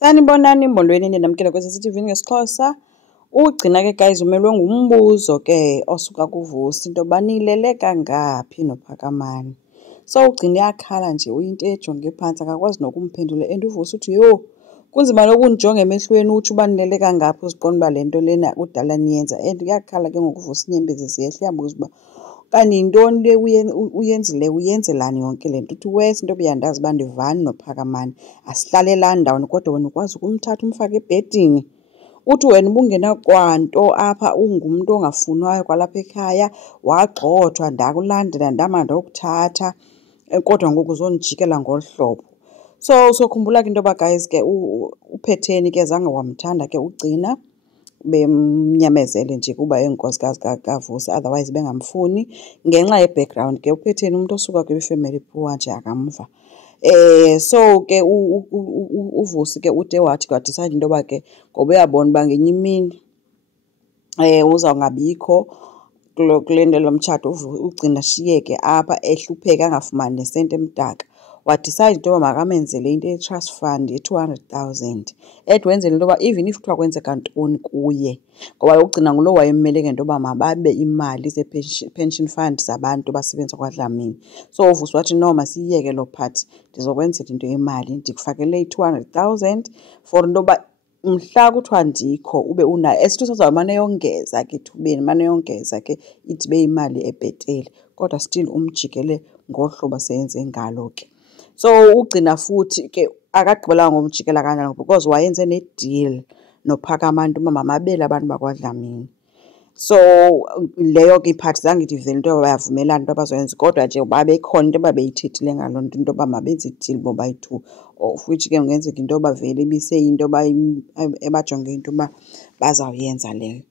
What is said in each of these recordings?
Sanibonani molweni ninamkela kweCCTV ngesiXhosa. Ugcina ke guys umelwe ngumbuzo ke osuka kuVusi into yoba nilele kangaphi noPhakamani. So ugcina uyakhala nje uyinto ejonge phantsi akakwazi nokumphendula and uVusi uthi yho kunzima nokundijonga emehlweni utsho uba nilele kangaphi uziqonda uba le nto lena kudala niyenza and uyakhala ke ngoku uVusi inyembezi ziyehla uyabuza uba kanti yintoni le uyenzileyo uyenzelani yonke le nto uthi wesi into beyandazi uba ndivani noPhakamani asihlalelani ndawoni kodwa wena ukwazi ukumthatha umfake ebhedini. Uthi wena ubungena kwanto apha ungumntu ongafunwayo kwalapha ekhaya wagxothwa ndakulandela ndama ndokuthatha kodwa ngoku uzondijikela ngolu hlobo. So sokhumbula ke into yoba guys ke uPhetheni ke zange wamthanda ke ugcina bemnyamezele nje kuba engunkosikazi kaVusi otherwise bengamfuni ngenxa ye-background ke uPhetheni umuntu osuka kwifamily poor nje akamva. So ke uVusi ke ude wathi decide into yoba ke ngoba uyabona uba ngenye imini uzawungabikho kule nto lomtshato ugcina ashiyeke apha ehlupheka angafumani nesenti emdaka. Wadicide into yoba makamenzele into ye-trust fund ye-200,000 wenzele into yoba even if kuthiwa kwenzeka ntoni kuye ngoba ugcina ngulo wayemmele ngento yoba mababe imali ze-pension fund zabantu basebenza kwaDlamini. So uVusi wathi no masiyiyeke loo part ndizokwenzela into yemali ndikufakele i-200,000 for into yoba mhla kuthiwa ndikho ube unayo esithi sazawumane yongeza ke ethubeni mane yongeza ke ithi ibe imali ebhetele kodwa still umjikele ngolu hlobo seyenze ngalo ke. So ugcina futhi ke akagqibelanga ngomjikela kanjalo because wayenze ne-deal noPhakamani uba mamabele abantu bakwaDlamini. So leyo ke iphathi zange ndivele into yoba bayavumelana into abazoyenza kodwa nje babekhona into babeyithethile ngaloo nto into yoba mabenze i-deal bobayi-two of which ke kungenzeka into yoba vele ibiseyinto ebajonge into yoba bazawuyenza leyo.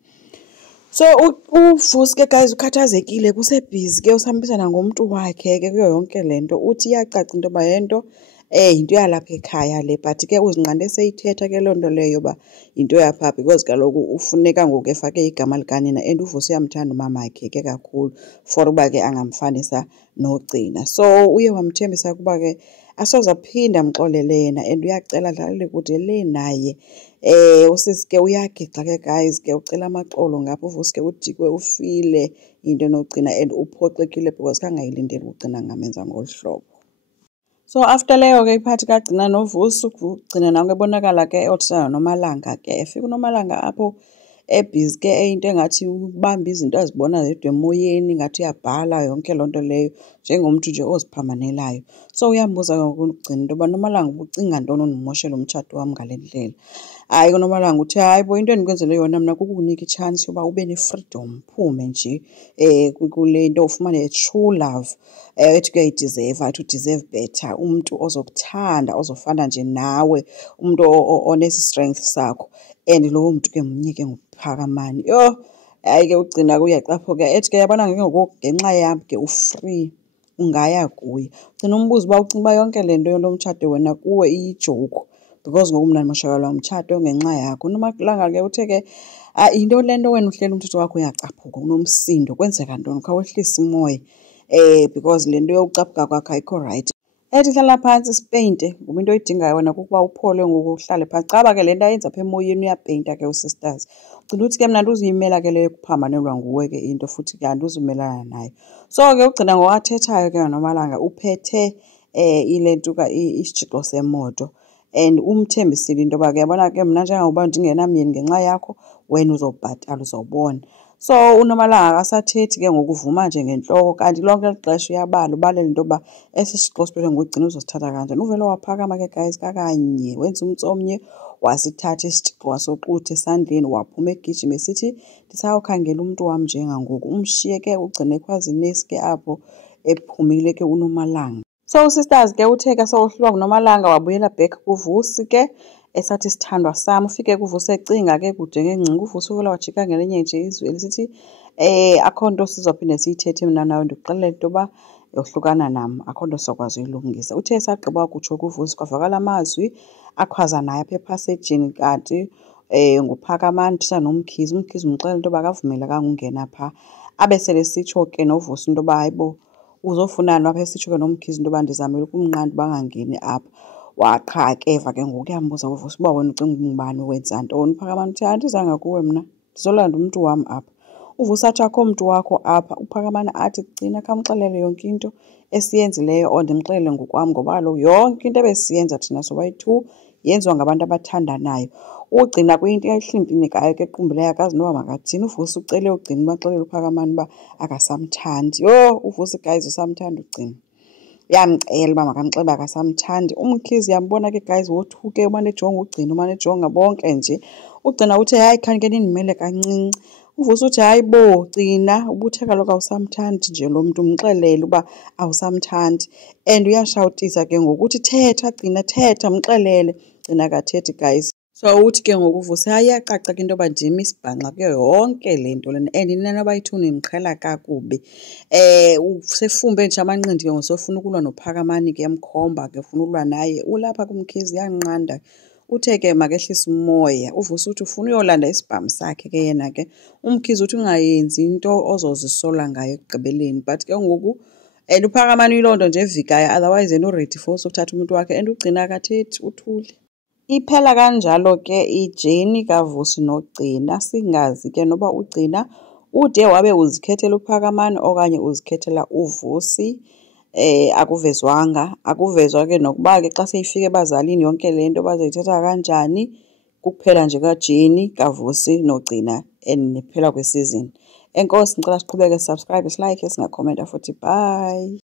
So uVusi ke guys ukhathazekile kusebhizi ke usahambisana ngomntu wakhe ke kuyo yonke le nto uthi iyacaca into yoba le nto yinto yalapha ekhaya le but ke uzinqande seyithetha ke loo nto leyo yoba yinto yapha because kaloku ufuneka ngoku efake igama likanina and uVusi uyamthanda umamakhe ke kakhulu for uba ke angamfanisa nogcina. So uye wamthembisa ukuba ke asoze aphinde amxolele yena and uyacela dlalele kude le naye. Usisi ke uyagixa ke guys ke ucela amaxolo ngapha uVusi ke udikwe ufile into enogcina and uphoxekile because kangayilindeli ugcina ngamenza ngolu hlobo. So after leyo ke iphathi kagcina noVusi ugcina nango ebonakala ke othisana noMalanga ke efika uNomalanga apho ebhizi ke eyinto engathi ubamba izinto azibona zedwa emoyeni ngathi uyabhala yonke loo nto leyo njengomntu nje oziphamanelayo. So uyambuza ngokugcina into yoba Nomalanga ubucinga ntoni undimoshela umtshato wam ngale ndlela. Hayi uNomalanga uthi hayi bo into endikwenzele yona mna kukunika i-chance yoba ube ne-freedom uphume nje kule nto ufumane true love ethi kuyayideserva athi udeserve better umntu ozokuthanda ozofana nje nawe umntu onesi strength sakho and lowo mntu ke mnye ke nguPhakamani. Yho hayi ke ugcina kuyacaphuka ethi ke yabona ke ngoku ngenxa yam ke ufree ungaya kuye. Ugcina umbuzo uba ucinga uba yonke le nto yalo mtshato wena kuwe iyijoku because ngoku mna ndimoshakalelwa umtshato ngenxa yakho. uNomalanga ke uthe ke yinto le nto wena uhlela umthetho wakho uyacaphuka unomsindo kwenzeka ntoni khawuhlise umoya because le nto yokucaphuka kwakho ayikho right. Ethi hlala phantsi sipeyinte ngoba into oyidingayo wena kukuba uphole ngoku uhlale phantsi. Caba ke le nto ayenza apha emoyeni uyapeyinta ke usisters. Ugcina uthi ke mna nduzuyimela ke leyo kuphambanelwa nguwe ke into futhi ke andizumelana nayo. So ke ugcina ngowathethayo ke noMalanga uphethe ile nto isitshixo semoto and umthembisile into yoba ke yabona ke mna njengoba ndingenamyeni ngenxa yakho wena uzobhatala uzawubona. So uNomalanga akasathethi ke ngokuvuma nje ngentloko kanti lonke eli xesha uyabala ubalela into yoba esi sixo siphethe ngokugcina uzosithatha kanjani. Uvele waphakama ke guys kakanye wenza umtsomnye wasithatha isitshixo wasoxutha esandleni waphuma egijima esithi ndisawukhangela umntu wam njengangoku umshiye ke ugcine ekhwazinesi ke apho ephumile ke uNomalanga. So sisters ke uthe ke sowuhlulwa nguNomalanga wabuyela back kuVusi ke esathi sithandwa sam ufike kuVusi ecinga ke kude ngengcinga uVusi uvela wajika ngelinye nje izwi elisithi akho nto sizophinde siyithethe mna nawe ndikuxelela into yoba yohlukana nam akho nto sizokwazi uyilungisa. Uthe sagqiba kutsho kuVusi kwavakala amazwi akhwaza naye apha ephasejini kanti nguPhakamani uthetha noMkhize. uMkhize umxelela into yoba akavumelekanga ungena phaa abe sele sitsho ke noVusi into yoba hayi bo uzofunani apha esitsho ke noMkhize into yoba ndizamele ukumnqanda uba angangeni apha. Waqhakeva ke ngoku uyambuza uVusi uba wena ucinga ngubani wenza ntoni. UPhakamani uthi andizanga kuwe mna, ndizolanda umntu wam apha. UVusi athi akho mntu wakho apha. UPhakamani athi gcina khawumxelele yonke into esiyenzileyo or ndimxelele ngokwam ngoba kaloku yonke into ebesiyenza thina sobayi-2 yenziwa ngabantu abathandanayo. Ugcina kuyinto ehlimfinekayo ke equmbileyo akazi noba makathini. UVusi ucele ugcina ubaxelele uPhakamani uba akasamthandi. Yho, uVusi guys usamthanda ugcina. Uyamcela uba makamxelele uba akasamthandi. UMkhize uyambona ke guys wothuke umane ejonga ugcina umane ejonga bonke nje. Ugcina uthi hayi khange ndindimele kancinci. UVusi uthi hayi bo gcina ubuthe kaloku awusamthandi nje lo mntu umxelele uba awusamthandi. And uyashawutisa ke ngokuthi thetha gcina thetha mxelele. Gcina akathethi guys. So uthi ke ngoku uVusi hayi iyacaca ke into yoba ndim isibhanxa kuyo yonke le nto lena and nina nobayi-2 nindiqhela kakubi. Sefumbe nje amanqindi ke ngoku sofuna ukulwa noPhakamani ke emkhomba ke ufuna ukulwa naye. Ulapha kuMkhize yanqanda. Uthe ke makehlise umoya. UVusi uthi ufuna uyolanda isibhamu sakhe ke yena ke. UMkhize uthi ungayenzi into ozozisola ngayo ekugqibeleni. But ke ngoku and uPhakamani uyiloo nto nje evikayo otherwise yena u-ready for ukuthatha umuntu wakhe and ugcina akathethi uthule. Iphela kanjalo ke ijeni kaVusi noGcina singazi ke noba uGcina ude wabe uzikhethela uPhakamani okanye uzikhethela uVusi. Akuvezwanga, akuvezwa ke nokuba ke xa seyifika ebazalini yonke le nto bazoyithetha kanjani. Kukuphela nje kajeni kaVusi noGcina and nephela kwesizini. Enkosi ngicela siqhubeke subscribe, silike, singakhomenta futhi. Bye.